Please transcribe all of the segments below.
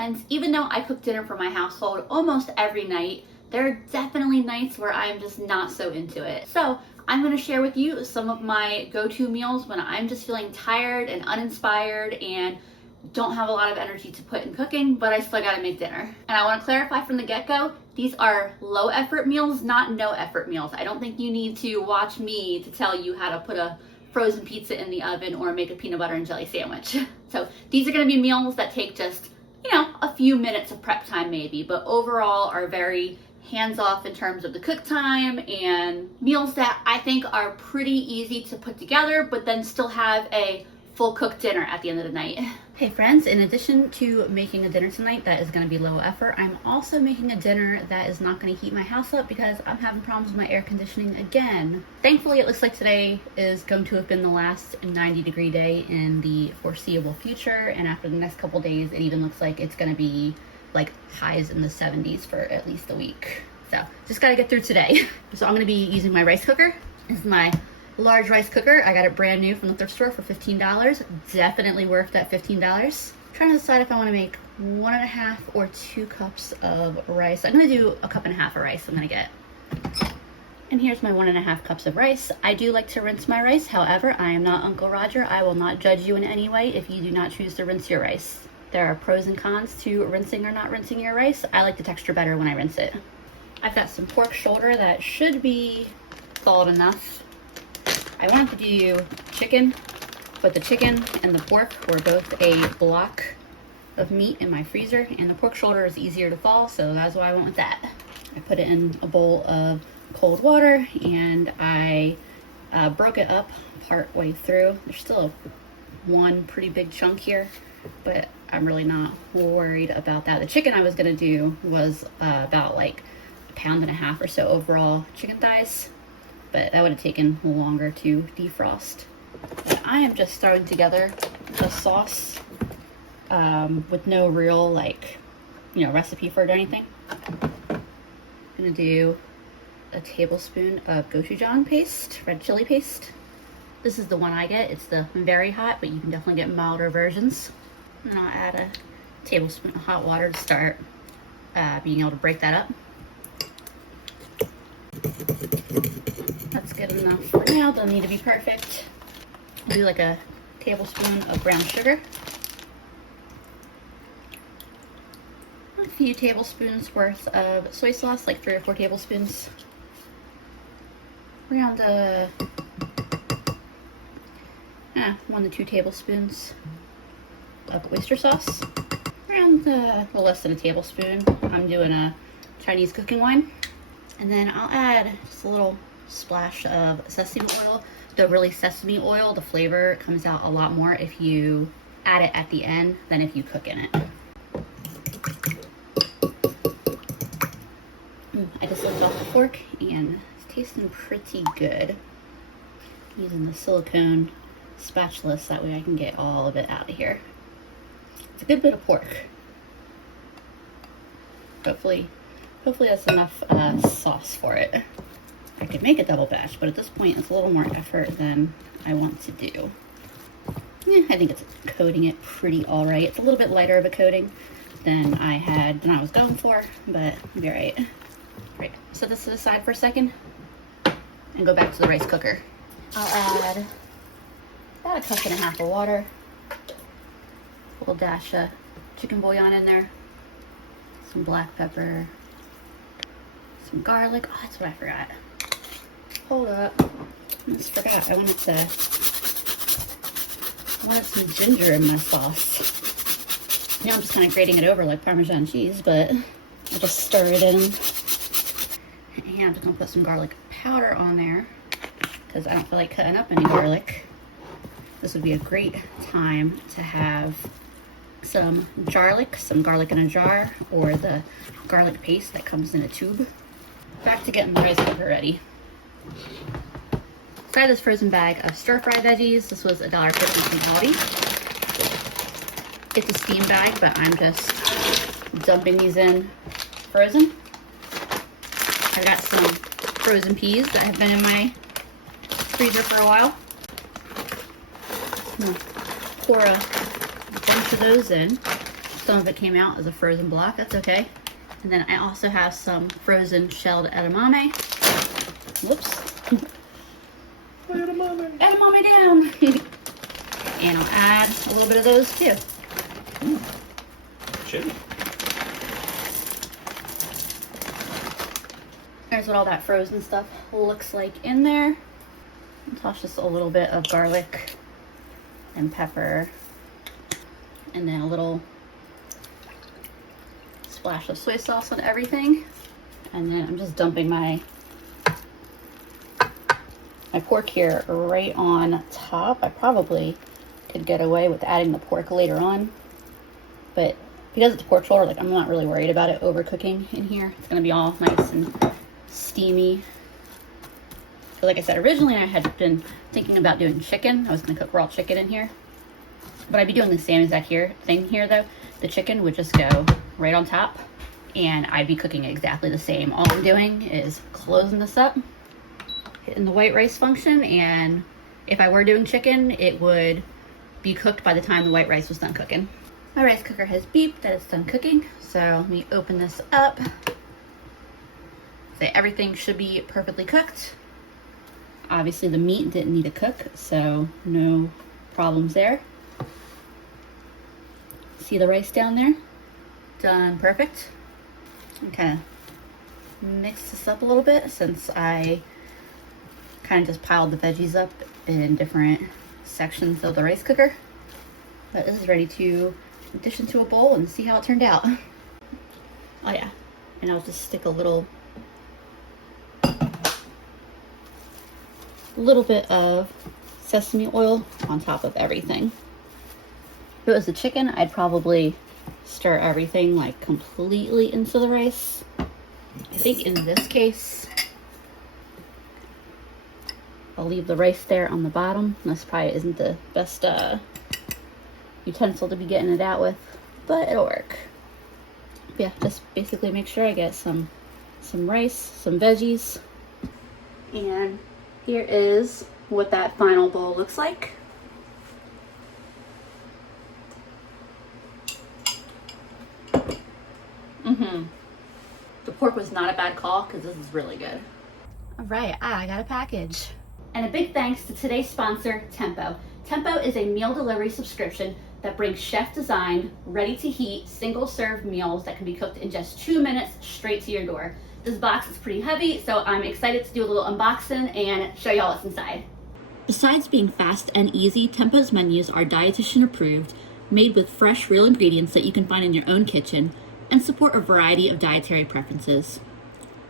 friends, even though I cook dinner for my household almost every night, there are definitely nights where I'm just not so into it. So I'm gonna share with you some of my go-to meals when I'm just feeling tired and uninspired and don't have a lot of energy to put in cooking, but I still gotta make dinner. And I wanna clarify from the get-go, these are low effort meals, not no effort meals. I don't think you need to watch me to tell you how to put a frozen pizza in the oven or make a peanut butter and jelly sandwich. So these are gonna be meals that take just, a few minutes of prep time maybe, but overall are very hands-off in terms of the cook time and meals that I think are pretty easy to put together, but then still have a full cooked dinner at the end of the night. Hey friends, in addition to making a dinner tonight that is going to be low effort, I'm also making a dinner that is not going to heat my house up because I'm having problems with my air conditioning again. Thankfully, it looks like today is going to have been the last 90-degree day in the foreseeable future, and after the next couple days, it even looks like it's going to be like highs in the 70s for at least a week. So just got to get through today. So I'm going to be using my rice cooker. This is my large rice cooker. I got it brand new from the thrift store for $15. Definitely worth that $15. Trying to decide if I want to make 1.5 or 2 cups of rice. I'm going to do 1.5 cups of rice I'm going to get. And here's my 1.5 cups of rice. I do like to rinse my rice. However, I am not Uncle Roger. I will not judge you in any way if you do not choose to rinse your rice. There are pros and cons to rinsing or not rinsing your rice. I like the texture better when I rinse it. I've got some pork shoulder that should be thawed enough. I wanted to do chicken, but the chicken and the pork were both a block of meat in my freezer, and the pork shoulder is easier to thaw, so that's why I went with that. I put it in a bowl of cold water, and I broke it up part way through. There's still one pretty big chunk here, but I'm really not worried about that. The chicken I was gonna do was about like 1.5 pounds or so overall chicken thighs, but that would have taken longer to defrost. But I am just throwing together a sauce with no real recipe for it or anything. I'm gonna do a tablespoon of gochujang paste, red chili paste. This is the one I get. It's the very hot, but you can definitely get milder versions. And I'll add a tablespoon of hot water to start being able to break that up. That's good enough for now. Don't need to be perfect. I'll do like a tablespoon of brown sugar. A few tablespoons worth of soy sauce, like 3 or 4 tablespoons. Around 1 to 2 tablespoons of oyster sauce. Around a little less than a tablespoon. I'm doing a Chinese cooking wine. And then I'll add just a little splash of sesame oil. The really sesame oil, the flavor comes out a lot more if you add it at the end than if you cook in it. I just lifted off the fork and it's tasting pretty good. I'm using the silicone spatula so that way I can get all of it out of here. It's a good bit of pork. Hopefully that's enough sauce for it. I could make a double batch, but at this point it's a little more effort than I want to do. I think it's coating it pretty all right. It's a little bit lighter of a coating than I was going for, but it'll be all right. Right, set this to the side for a second and go back to the rice cooker. I'll add about 1.5 cups of water. A little dash of chicken bouillon in there. Some black pepper. Some garlic. Oh, that's what I forgot. Hold up. I just forgot. I wanted some ginger in my sauce. Now I'm just kind of grating it over like Parmesan cheese, but I just stir it in. And I'm just going to put some garlic powder on there because I don't feel like cutting up any garlic. This would be a great time to have some garlic in a jar, or the garlic paste that comes in a tube. Back to getting the rice cooker ready. So I have this frozen bag of stir-fry veggies. This was $1.50 from Aldi. It's a steam bag, but I'm just dumping these in frozen. I've got some frozen peas that have been in my freezer for a while. I'm gonna pour a bunch of those in. some of it came out as a frozen block. That's okay. And then I also have some frozen shelled edamame. Whoops. Edamame. Edamame down. And I'll add a little bit of those too. Chili. There's what all that frozen stuff looks like in there. I'll toss just a little bit of garlic and pepper, and then a little splash of soy sauce on everything. And then I'm just dumping my pork here right on top. I probably could get away with adding the pork later on, but because it's pork shoulder, like, I'm not really worried about it overcooking in here. It's gonna be all nice and steamy. So like I said, originally I had been thinking about doing chicken. I was gonna cook raw chicken in here, but I'd be doing the same exact thing here though. The chicken would just go right on top and I'd be cooking exactly the same. All I'm doing is closing this up, hitting the white rice function, and if I were doing chicken, it would be cooked by the time the white rice was done cooking. My rice cooker has beeped that it's done cooking, so let me open this up. So everything should be perfectly cooked. Obviously the meat didn't need to cook, so no problems there. See the rice down there? Done perfect. Okay, mix this up a little bit since I kind of just piled the veggies up in different sections of the rice cooker. But this is ready to dish into a bowl and see how it turned out. Oh yeah, and I'll just stick a little bit of sesame oil on top of everything. If it was the chicken, I'd probably stir everything like completely into the rice. I think in this case, I'll leave the rice there on the bottom. This probably isn't the best utensil to be getting it out with, but it'll work. Yeah, just basically make sure I get some rice, some veggies, and here is what that final bowl looks like. The pork was not a bad call because this is really good. All right, I got a package. And a big thanks to today's sponsor, Tempo. Tempo is a meal delivery subscription that brings chef-designed, ready-to-heat, single-serve meals that can be cooked in just 2 minutes straight to your door. This box is pretty heavy, so I'm excited to do a little unboxing and show y'all what's inside. Besides being fast and easy, Tempo's menus are dietitian approved, made with fresh, real ingredients that you can find in your own kitchen, and support a variety of dietary preferences.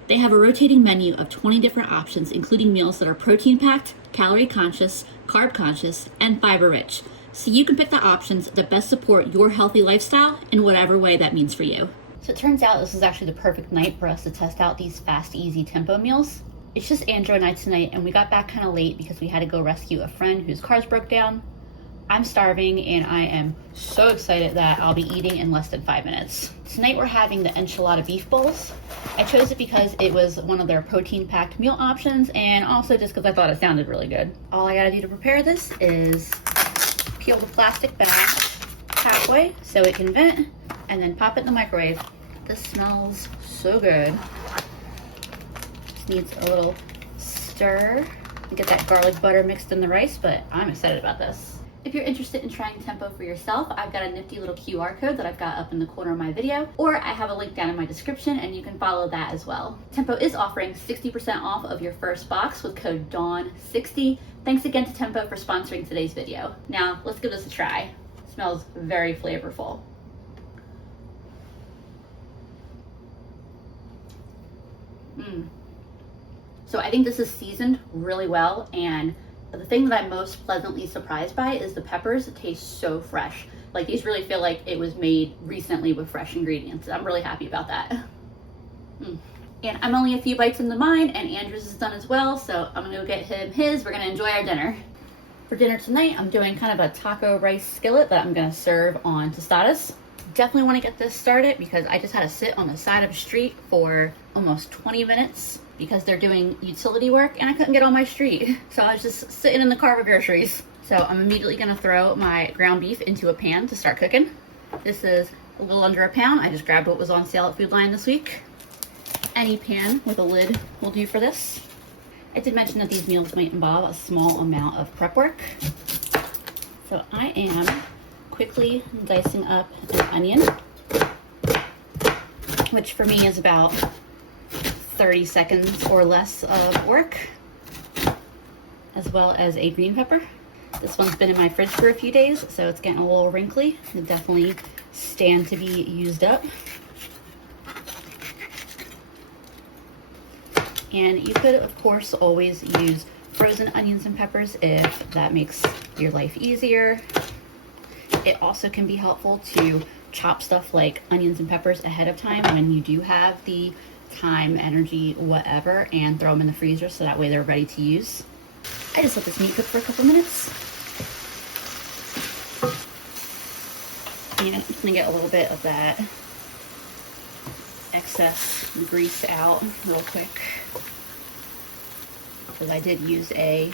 They have a rotating menu of 20 different options, including meals that are protein-packed, calorie-conscious, carb-conscious, and fiber-rich, so you can pick the options that best support your healthy lifestyle in whatever way that means for you. So it turns out this is actually the perfect night for us to test out these fast, easy Tempo meals. It's just Andrew and I tonight, and we got back kind of late because we had to go rescue a friend whose cars broke down. I'm starving, and I am so excited that I'll be eating in less than 5 minutes. Tonight we're having the enchilada beef bowls. I chose it because it was one of their protein-packed meal options, and also just because I thought it sounded really good. All I gotta do to prepare this is peel the plastic bag halfway so it can vent, and then pop it in the microwave. This smells so good. Just needs a little stir and get that garlic butter mixed in the rice, but I'm excited about this. If you're interested in trying Tempo for yourself, I've got a nifty little QR code that I've got up in the corner of my video, or I have a link down in my description and you can follow that as well. Tempo is offering 60% off of your first box with code DAWN60. Thanks again to Tempo for sponsoring today's video. Now, let's give this a try. It smells very flavorful. So I think this is seasoned really well, and the thing that I'm most pleasantly surprised by is the peppers. It tastes so fresh. Like, these really feel like it was made recently with fresh ingredients. I'm really happy about that. And I'm only a few bites into mine, and Andrew's is done as well, so I'm gonna go get him his. We're gonna enjoy our dinner. For dinner tonight, I'm doing kind of a taco rice skillet that I'm gonna serve on tostadas. Definitely wanna get this started because I just had to sit on the side of the street for almost 20 minutes because they're doing utility work and I couldn't get on my street. So I was just sitting in the car with groceries. So I'm immediately gonna throw my ground beef into a pan to start cooking. This is a little under £1. I just grabbed what was on sale at Food Lion this week. Any pan with a lid will do for this. I did mention that these meals might involve a small amount of prep work. So I am quickly dicing up an onion, which for me is about 30 seconds or less of work, as well as a green pepper. This one's been in my fridge for a few days, so it's getting a little wrinkly. It definitely stand to be used up. And you could, of course, always use frozen onions and peppers if that makes your life easier. It also can be helpful to chop stuff like onions and peppers ahead of time when you do have the time, energy, whatever, and throw them in the freezer so that way they're ready to use. I just let this meat cook for a couple minutes. And I'm just gonna get a little bit of that excess grease out real quick, because I did use a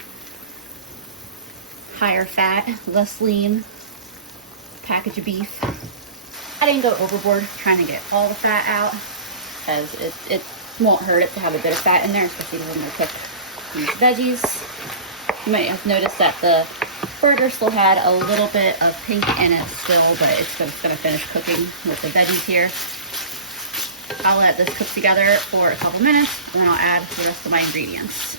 higher fat, less lean package of beef. I didn't go overboard trying to get all the fat out, because it won't hurt it to have a bit of fat in there, especially when you cook these veggies. You might have noticed that the burger still had a little bit of pink in it still, but it's just gonna finish cooking with the veggies here. I'll let this cook together for a couple minutes, and then I'll add the rest of my ingredients.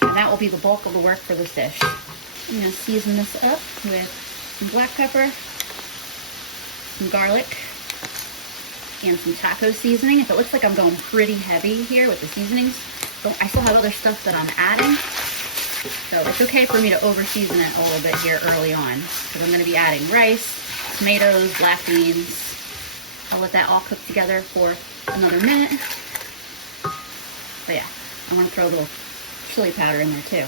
And that will be the bulk of the work for this dish. I'm gonna season this up with some black pepper, some garlic, and some taco seasoning. If it looks like I'm going pretty heavy here with the seasonings, I still have other stuff that I'm adding. So it's okay for me to over season it a little bit here early on, because I'm going to be adding rice, tomatoes, black beans. I'll let that all cook together for another minute. But yeah, I want to throw a little chili powder in there too.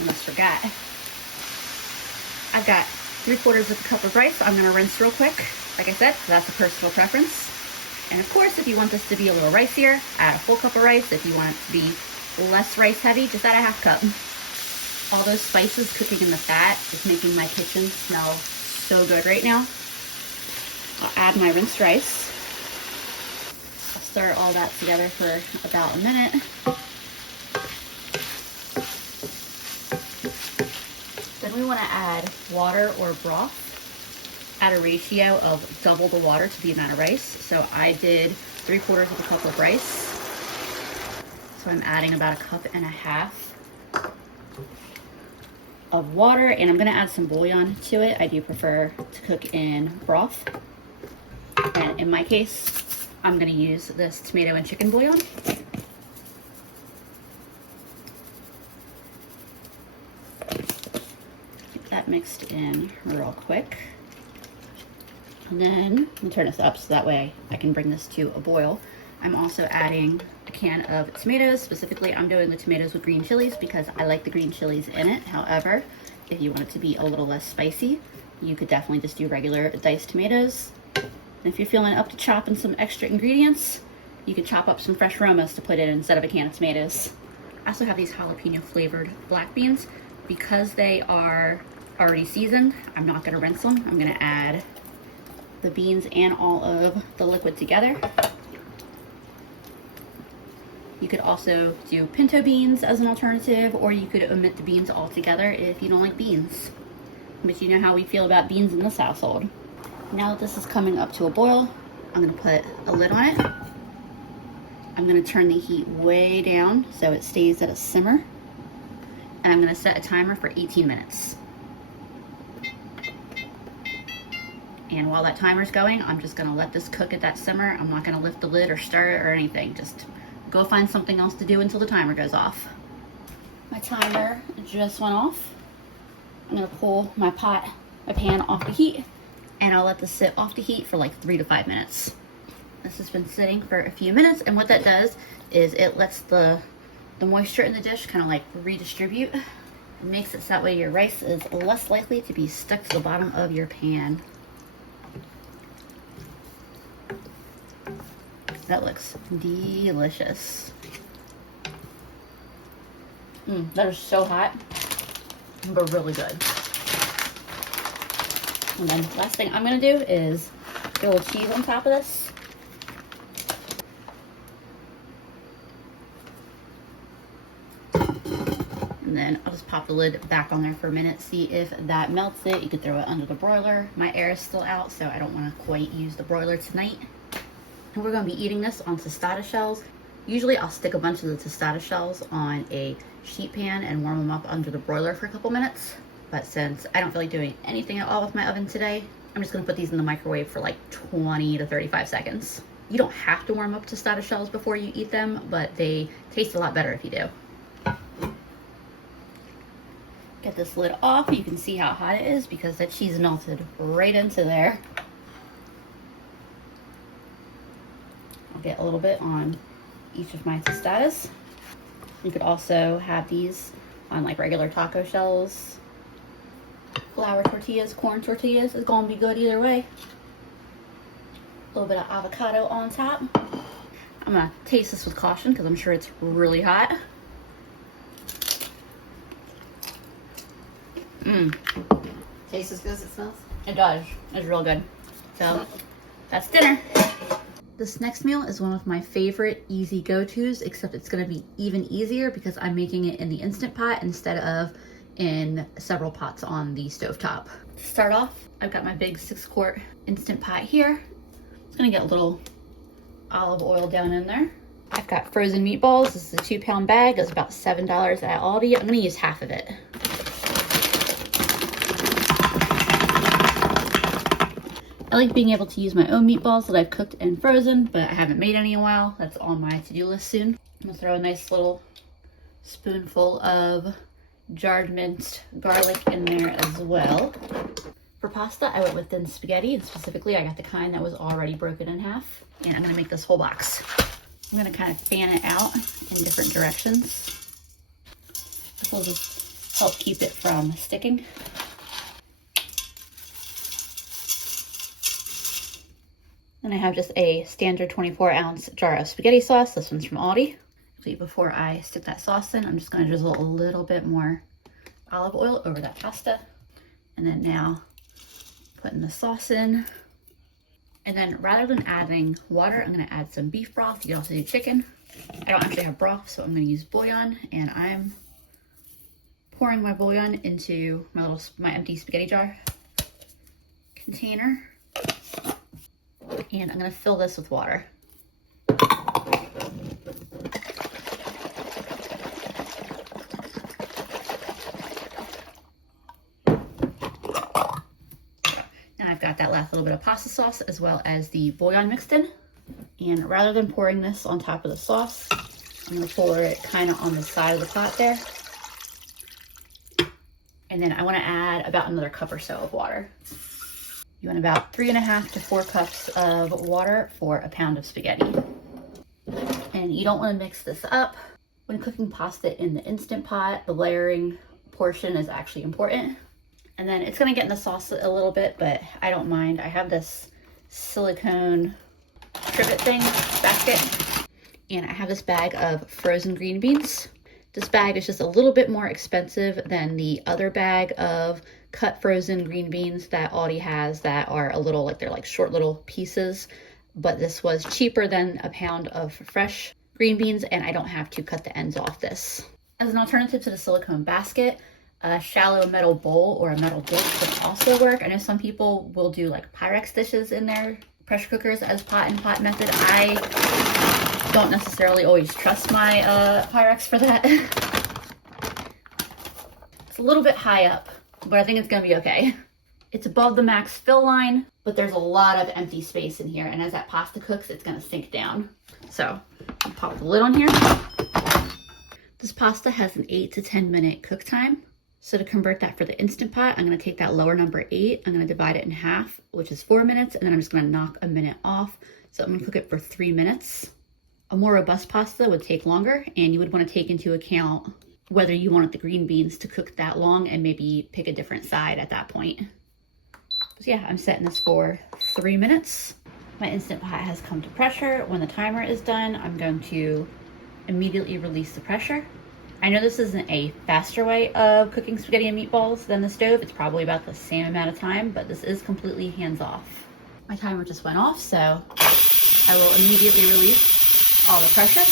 Almost forgot. I've got 3/4 of a cup of rice. I'm going to rinse real quick. Like I said, that's a personal preference. And of course, if you want this to be a little ricier, add a full cup of rice. If you want it to be less rice heavy, just add a half cup. All those spices cooking in the fat is making my kitchen smell so good right now. I'll add my rinsed rice. I'll stir all that together for about a minute. Then we want to add water or broth at a ratio of double the water to the amount of rice. So I did 3/4 of a cup of rice. So I'm adding about 1.5 cups of water, and I'm gonna add some bouillon to it. I do prefer to cook in broth. And in my case, I'm gonna use this tomato and chicken bouillon. Get that mixed in real quick. And then I'm gonna turn this up so that way I can bring this to a boil. I'm also adding a can of tomatoes. Specifically, I'm doing the tomatoes with green chilies because I like the green chilies in it. However, if you want it to be a little less spicy, you could definitely just do regular diced tomatoes. And if you're feeling up to chopping some extra ingredients, you can chop up some fresh Romas to put in instead of a can of tomatoes. I also have these jalapeno flavored black beans. Because they are already seasoned, I'm not gonna rinse them. I'm gonna add the beans and all of the liquid together. You could also do pinto beans as an alternative, or you could omit the beans altogether if you don't like beans. But you know how we feel about beans in this household. Now that this is coming up to a boil, I'm gonna put a lid on it. I'm gonna turn the heat way down so it stays at a simmer. And I'm gonna set a timer for 18 minutes. And while that timer's going, I'm just gonna let this cook at that simmer. I'm not gonna lift the lid or stir it or anything. Just go find something else to do until the timer goes off. My timer just went off. I'm gonna pull my pan off the heat, and I'll let this sit off the heat for like 3 to 5 minutes. This has been sitting for a few minutes, and what that does is it lets the moisture in the dish kind of like redistribute. It makes it so that way your rice is less likely to be stuck to the bottom of your pan. That looks delicious. That is so hot, but really good. And then last thing I'm gonna do is a little cheese on top of this. And then I'll just pop the lid back on there for a minute, see if that melts it. You could throw it under the broiler. My air is still out, so I don't want to quite use the broiler tonight. And we're going to be eating this on tostada shells. Usually I'll stick a bunch of the tostada shells on a sheet pan and warm them up under the broiler for a couple minutes. But since I don't feel like doing anything at all with my oven today, I'm just going to put these in the microwave for like 20 to 35 seconds. You don't have to warm up tostada shells before you eat them, but they taste a lot better if you do. Get this lid off. You can see how hot it is because the cheese melted right into there. I'll get a little bit on each of my tostadas. You could also have these on like regular taco shells. Flour tortillas, corn tortillas is gonna be good either way. A little bit of avocado on top. I'm gonna taste this with caution because I'm sure it's really hot. Tastes as good as it smells? It does. It's real good. So that's dinner. This next meal is one of my favorite easy go-tos, except it's gonna be even easier because I'm making it in the Instant Pot instead of in several pots on the stovetop. To start off, I've got my big 6-quart Instant Pot here. It's gonna get a little olive oil down in there. I've got frozen meatballs. This is a 2-pound bag. It's about $7 at Aldi. I'm gonna use half of it. I like being able to use my own meatballs that I've cooked and frozen, but I haven't made any in a while. That's on my to-do list soon. I'm gonna throw a nice little spoonful of jarred minced garlic in there as well. For pasta, I went with thin spaghetti, and specifically I got the kind that was already broken in half. And I'm gonna make this whole box. I'm gonna kind of fan it out in different directions. This will just help keep it from sticking. Then I have just a standard 24-ounce jar of spaghetti sauce. This one's from Aldi. Before I stick that sauce in, I'm just going to drizzle a little bit more olive oil over that pasta. And then now putting the sauce in. And then rather than adding water, I'm going to add some beef broth. You can also do chicken. I don't actually have broth, so I'm going to use bouillon. And I'm pouring my bouillon into my empty spaghetti jar container. And I'm going to fill this with water. Now I've got that last little bit of pasta sauce as well as the bouillon mixed in. And rather than pouring this on top of the sauce, I'm going to pour it kind of on the side of the pot there. And then I want to add about another cup or so of water. You want about 3.5 to 4 cups of water for a pound of spaghetti. And you don't want to mix this up. When cooking pasta in the Instant Pot, the layering portion is actually important. And then it's going to get in the sauce a little bit, but I don't mind. I have this silicone trivet thing, basket, and I have this bag of frozen green beans. This bag is just a little bit more expensive than the other bag of cut frozen green beans that Aldi has that are a little they're like short little pieces, but this was cheaper than a pound of fresh green beans, and I don't have to cut the ends off this. As an alternative to the silicone basket, a shallow metal bowl or a metal dish would also work. I know some people will do like Pyrex dishes in their pressure cookers as pot and pot method. I don't necessarily always trust my Pyrex for that. It's a little bit high up, but I think it's gonna be okay. It's above the max fill line, but there's a lot of empty space in here, and as that pasta cooks, it's gonna sink down. So, I'll pop the lid on here. This pasta has an 8 to 10 minute cook time. So to convert that for the Instant Pot, I'm gonna take that lower number 8, I'm gonna divide it in half, which is 4 minutes, and then I'm just gonna knock a minute off. So I'm gonna cook it for 3 minutes. A more robust pasta would take longer, and you would wanna take into account whether you wanted the green beans to cook that long and maybe pick a different side at that point. So yeah, I'm setting this for 3 minutes. My Instant Pot has come to pressure. When the timer is done, I'm going to immediately release the pressure. I know this isn't a faster way of cooking spaghetti and meatballs than the stove. It's probably about the same amount of time, but this is completely hands-off. My timer just went off, so I will immediately release all the pressure.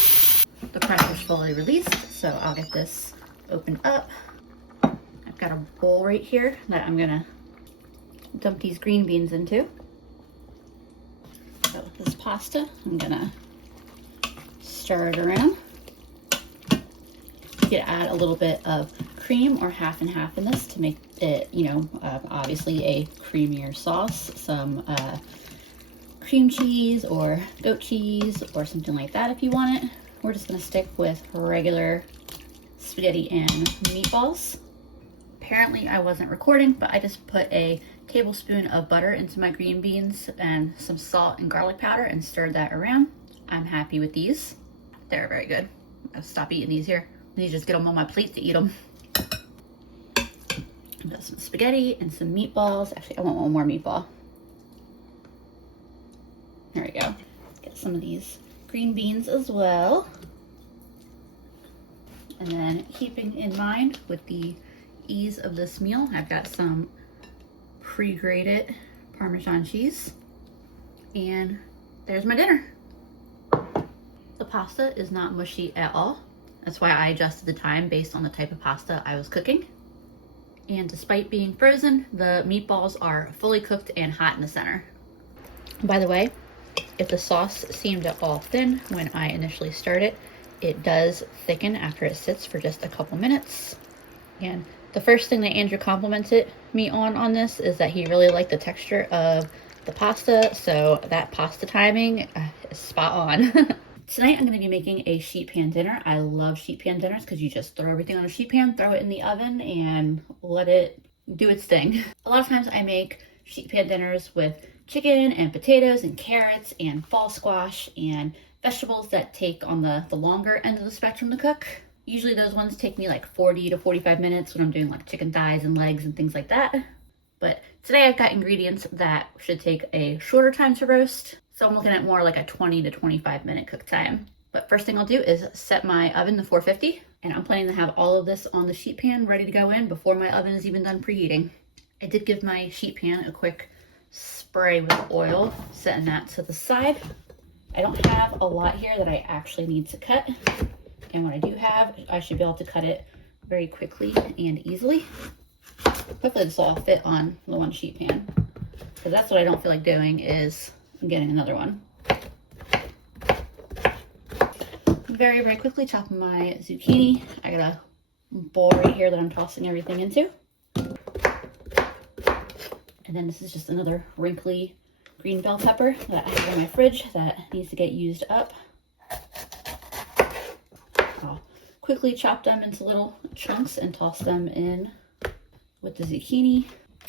The pressure's fully released, so I'll get this opened up. I've got a bowl right here that I'm gonna dump these green beans into. So with this pasta, I'm gonna stir it around. You could add a little bit of cream or half and half in this to make it, obviously a creamier sauce. Some cream cheese or goat cheese or something like that if you want it. We're just gonna stick with regular spaghetti and meatballs. Apparently I wasn't recording, but I just put a tablespoon of butter into my green beans and some salt and garlic powder and stirred that around. I'm happy with these. They're very good. I'll stop eating these here. I need to just get them on my plate to eat them. I've got some spaghetti and some meatballs. Actually, I want one more meatball. There we go. Get some of these green beans as well. And then keeping in mind with the ease of this meal, I've got some pre-grated Parmesan cheese. And there's my dinner. The pasta is not mushy at all. That's why I adjusted the time based on the type of pasta I was cooking. And despite being frozen, the meatballs are fully cooked and hot in the center. By the way, if the sauce seemed at all thin when I initially stirred it, it does thicken after it sits for just a couple minutes. And the first thing that Andrew complimented me on this is that he really liked the texture of the pasta, so that pasta timing is spot on. Tonight I'm going to be making a sheet pan dinner. I love sheet pan dinners because you just throw everything on a sheet pan, throw it in the oven, and let it do its thing. A lot of times I make sheet pan dinners with chicken and potatoes and carrots and fall squash and vegetables that take on the longer end of the spectrum to cook. Usually those ones take me like 40 to 45 minutes when I'm doing like chicken thighs and legs and things like that. But today I've got ingredients that should take a shorter time to roast. So I'm looking at more like a 20 to 25 minute cook time. But first thing I'll do is set my oven to 450. And I'm planning to have all of this on the sheet pan ready to go in before my oven is even done preheating. I did give my sheet pan a quick spray with oil, setting that to the side. I don't have a lot here that I actually need to cut. And what I do have, I should be able to cut it very quickly and easily. Hopefully this will all fit on the one sheet pan. Because that's what I don't feel like doing, is getting another one. Very, very quickly chopping my zucchini. I got a bowl right here that I'm tossing everything into. And then this is just another wrinkly green bell pepper that I have in my fridge that needs to get used up. I'll quickly chop them into little chunks and toss them in with the zucchini.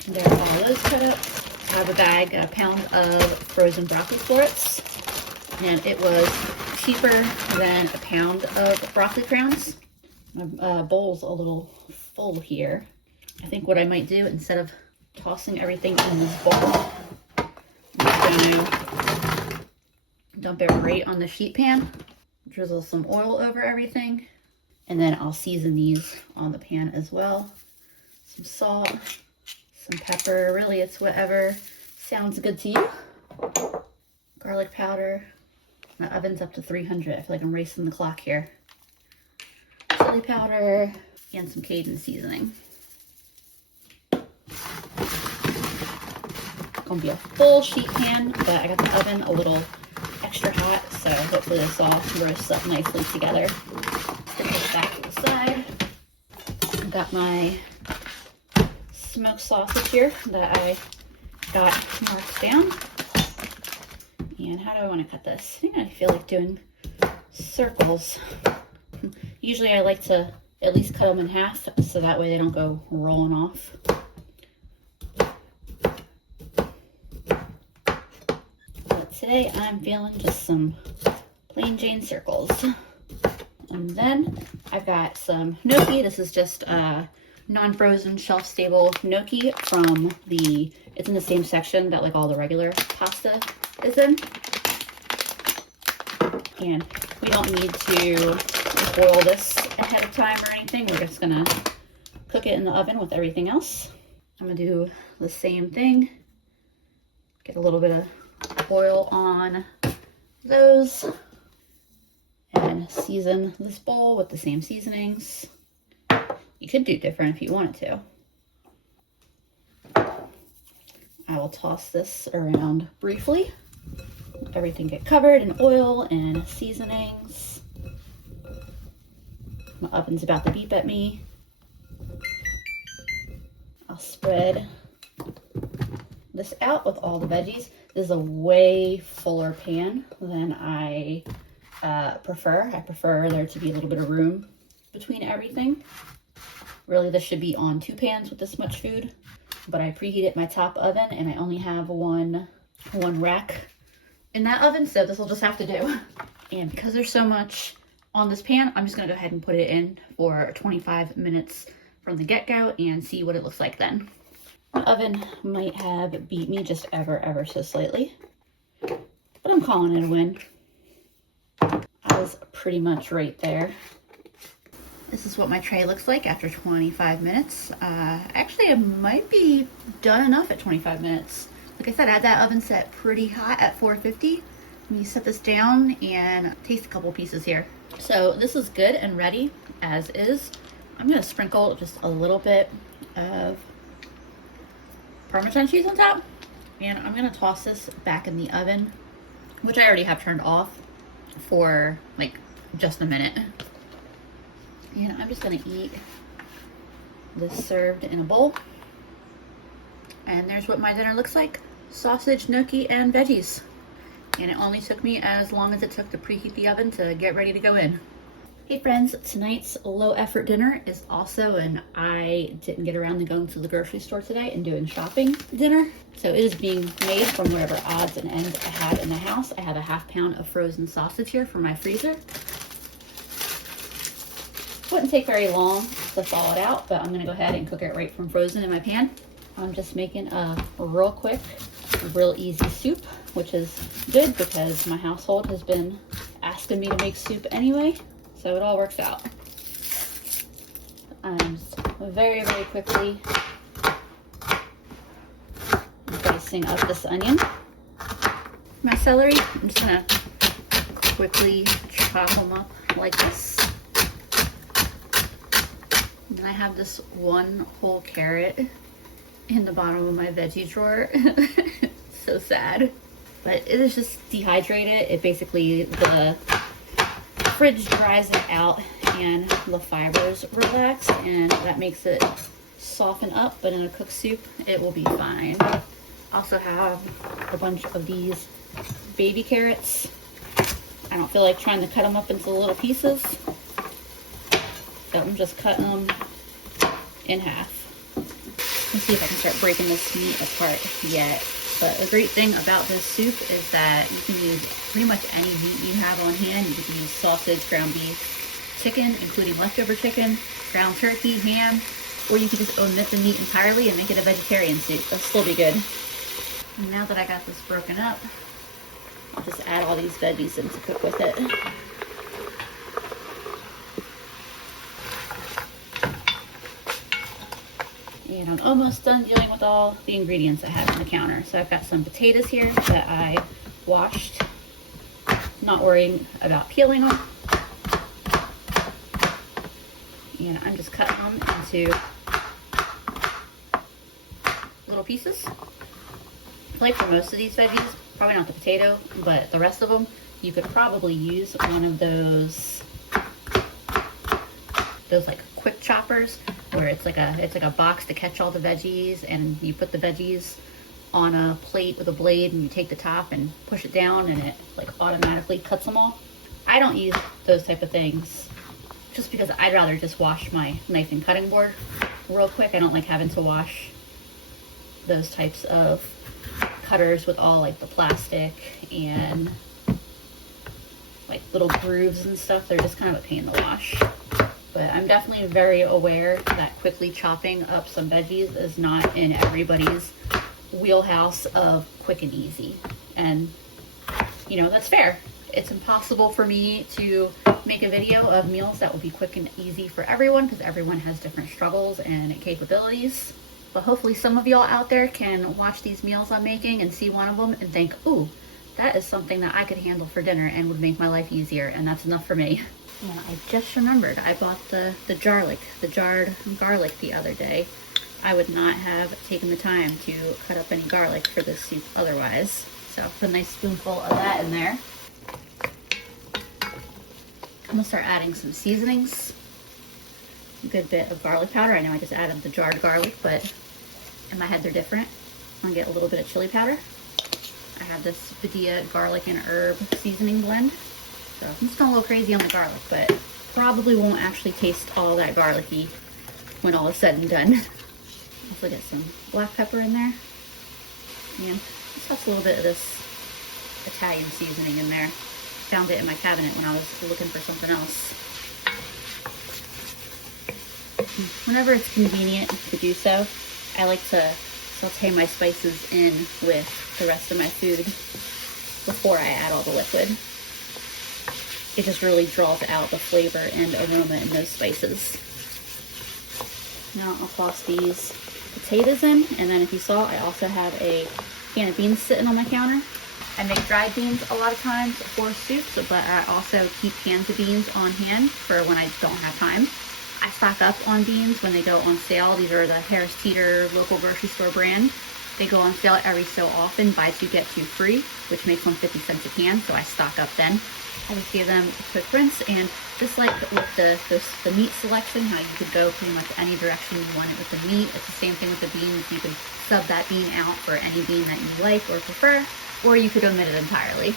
And there are all those cut up. I have a bag, a pound of frozen broccoli florets, and it was cheaper than a pound of broccoli crowns. My bowl's a little full here. I think what I might do, instead of tossing everything in this bowl, I'm going to dump it right on the sheet pan, drizzle some oil over everything, and then I'll season these on the pan as well. Some salt, some pepper, really it's whatever sounds good to you. Garlic powder. My oven's up to 300. I feel like I'm racing the clock here. Chili powder and some Cajun seasoning. Gonna be a full sheet pan, but I got the oven a little extra hot, so hopefully this all roasts up nicely together. Put this back to the side. I've got my smoked sausage here that I got marked down. And how do I want to cut this? I think I feel like doing circles. Usually I like to at least cut them in half so that way they don't go rolling off. But today I'm feeling just some plain Jane circles. And then I've got some gnocchi. This is just non-frozen shelf-stable gnocchi from it's in the same section that like all the regular pasta is in. And we don't need to boil this ahead of time or anything. We're just gonna cook it in the oven with everything else. I'm gonna do the same thing Get a little bit of oil on those and season this bowl with the same seasonings. You could do different if you wanted to. I will toss this around briefly. Everything get covered in oil and seasonings. My oven's about to beep at me. I'll spread this out with all the veggies. This is a way fuller pan than I prefer. I prefer there to be a little bit of room between everything. Really, this should be on 2 pans with this much food, but I preheated my top oven and I only have one rack in that oven, so this will just have to do. And because there's so much on this pan, I'm just gonna go ahead and put it in for 25 minutes from the get-go and see what it looks like then. My oven might have beat me just ever so slightly, but I'm calling it a win. I was pretty much right there. This is what my tray looks like after 25 minutes. Actually, it might be done enough at 25 minutes. Like I said, I had that oven set pretty hot at 450. Let me set this down and taste a couple pieces here. So this is good and ready as is. I'm gonna sprinkle just a little bit of Parmesan cheese on top, and I'm gonna toss this back in the oven, which I already have turned off, for like just a minute. And I'm just gonna eat this served in a bowl. And there's what my dinner looks like: sausage, gnocchi, and veggies. And it only took me as long as it took to preheat the oven to get ready to go in. Hey friends, tonight's low effort dinner is also an I didn't get around to going to the grocery store today and doing shopping dinner. So it is being made from whatever odds and ends I have in the house. I have a ½ pound of frozen sausage here from my freezer. Wouldn't take very long to thaw it out, but I'm gonna go ahead and cook it right from frozen in my pan. I'm just making a real quick, real easy soup, which is good because my household has been asking me to make soup anyway. So it all works out. I'm just very quickly dicing up this onion. My celery, I'm just gonna quickly chop them up like this. And then I have this one whole carrot in the bottom of my veggie drawer. So sad. But it is just dehydrated. It basically, the fridge dries it out and the fibers relax, and that makes it soften up, but in a cooked soup it will be fine. Also have a bunch of these baby carrots. I don't feel like trying to cut them up into little pieces, so I'm just cutting them in half. Let's see if I can start breaking this meat apart yet. But the great thing about this soup is that you can use pretty much any meat you have on hand. You can use sausage, ground beef, chicken, including leftover chicken, ground turkey, ham, or you can just omit the meat entirely and make it a vegetarian soup. That'll still be good. And now that I got this broken up, I'll just add all these veggies in to cook with it. And I'm almost done dealing with all the ingredients I have on the counter. So I've got some potatoes here that I washed, not worrying about peeling them. And I'm just cutting them into little pieces. Like for most of these veggies, probably not the potato, but the rest of them, you could probably use one of those like quick choppers, where it's like a box to catch all the veggies, and you put the veggies on a plate with a blade and you take the top and push it down and it like automatically cuts them all. I don't use those type of things just because I'd rather just wash my knife and cutting board real quick. I don't like having to wash those types of cutters with all like the plastic and like little grooves and stuff. They're just kind of a pain to wash. But I'm definitely very aware that quickly chopping up some veggies is not in everybody's wheelhouse of quick and easy. And, you know, that's fair. It's impossible for me to make a video of meals that will be quick and easy for everyone, because everyone has different struggles and capabilities. But hopefully some of y'all out there can watch these meals I'm making and see one of them and think, ooh, that is something that I could handle for dinner and would make my life easier, and that's enough for me. And I just remembered I bought the jarred garlic the other day. I would not have taken the time to cut up any garlic for this soup otherwise. So put a nice spoonful of that in there. I'm gonna start adding some seasonings. A good bit of garlic powder. I know I just added the jarred garlic, but in my head they're different. I'm gonna get a little bit of chili powder. I have this Badia garlic and herb seasoning blend. So I'm just going a little crazy on the garlic, but probably won't actually taste all that garlicky when all is said and done. Also get some black pepper in there. And just toss a little bit of this Italian seasoning in there. Found it in my cabinet when I was looking for something else. Whenever it's convenient to do so, I like to saute my spices in with the rest of my food before I add all the liquid. It just really draws out the flavor and aroma in those spices. Now I'll toss these potatoes in, and then if you saw, I also have a can of beans sitting on my counter. I make dried beans a lot of times for soups, but I also keep cans of beans on hand for when I don't have time. I stock up on beans when they go on sale. These are the Harris Teeter local grocery store brand. They go on sale every so often, buy two get two free, which makes them 50 cents a can, so I stock up then. I just give them a quick rinse, and just like with the meat selection, how you could go pretty much any direction you want it with the meat, it's the same thing with the beans. You can sub that bean out for any bean that you like or prefer, or you could omit it entirely.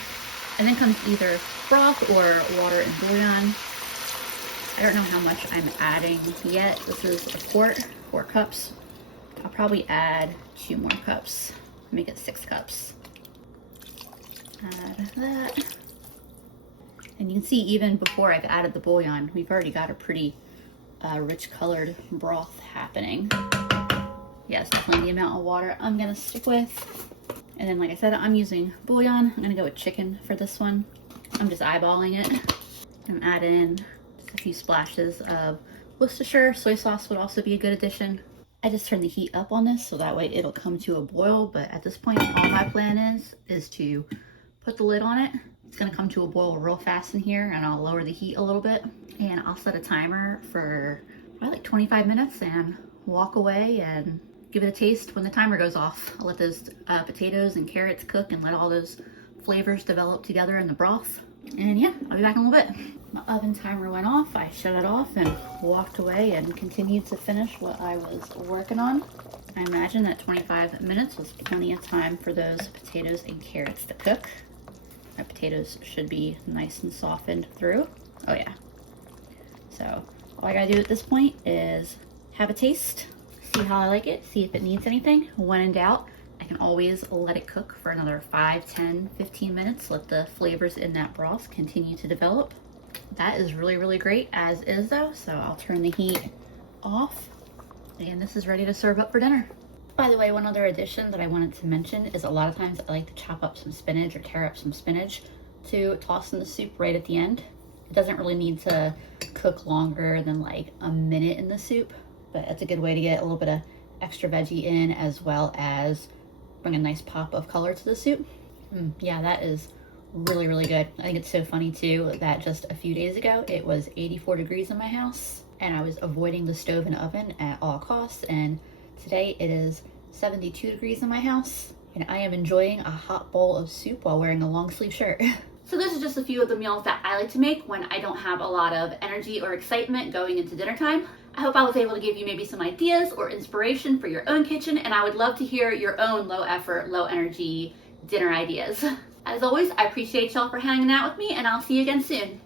And then comes either broth or water and bouillon. I don't know how much I'm adding yet. This is a quart, 4 cups. I'll probably add 2 more cups, make it 6 cups. Add that. And you can see even before I've added the bouillon, we've already got a pretty rich colored broth happening. Yes, definitely the amount of water I'm gonna stick with. And then like I said, I'm using bouillon. I'm gonna go with chicken for this one. I'm just eyeballing it. I'm adding just a few splashes of Worcestershire. Soy sauce would also be a good addition. I just turn the heat up on this so that way it'll come to a boil, but at this point all my plan is to put the lid on it. It's gonna come to a boil real fast in here, and I'll lower the heat a little bit, and I'll set a timer for probably like 25 minutes and walk away and give it a taste when the timer goes off. I'll let those potatoes and carrots cook and let all those flavors develop together in the broth. And yeah, I'll be back in a little bit. My oven timer went off. I shut it off and walked away and continued to finish what I was working on. I imagine that 25 minutes was plenty of time for those potatoes and carrots to cook. My potatoes should be nice and softened through. Oh yeah. So all I gotta do at this point is have a taste, see how I like it, see if it needs anything. When in doubt, I can always let it cook for another 5, 10, 15 minutes. Let the flavors in that broth continue to develop. That is really, really great as is though. So I'll turn the heat off, and this is ready to serve up for dinner. By the way, one other addition that I wanted to mention is a lot of times I like to chop up some spinach or tear up some spinach to toss in the soup right at the end. It doesn't really need to cook longer than like a minute in the soup, but it's a good way to get a little bit of extra veggie in as well as bring a nice pop of color to the soup. Yeah, that is really, really good. I think it's so funny too that just a few days ago it was 84 degrees in my house and I was avoiding the stove and oven at all costs, and today it is 72 degrees in my house, and I am enjoying a hot bowl of soup while wearing a long sleeve shirt. So those are just a few of the meals that I like to make when I don't have a lot of energy or excitement going into dinner time. I hope I was able to give you maybe some ideas or inspiration for your own kitchen, and I would love to hear your own low effort, low energy dinner ideas. As always, I appreciate y'all for hanging out with me, and I'll see you again soon.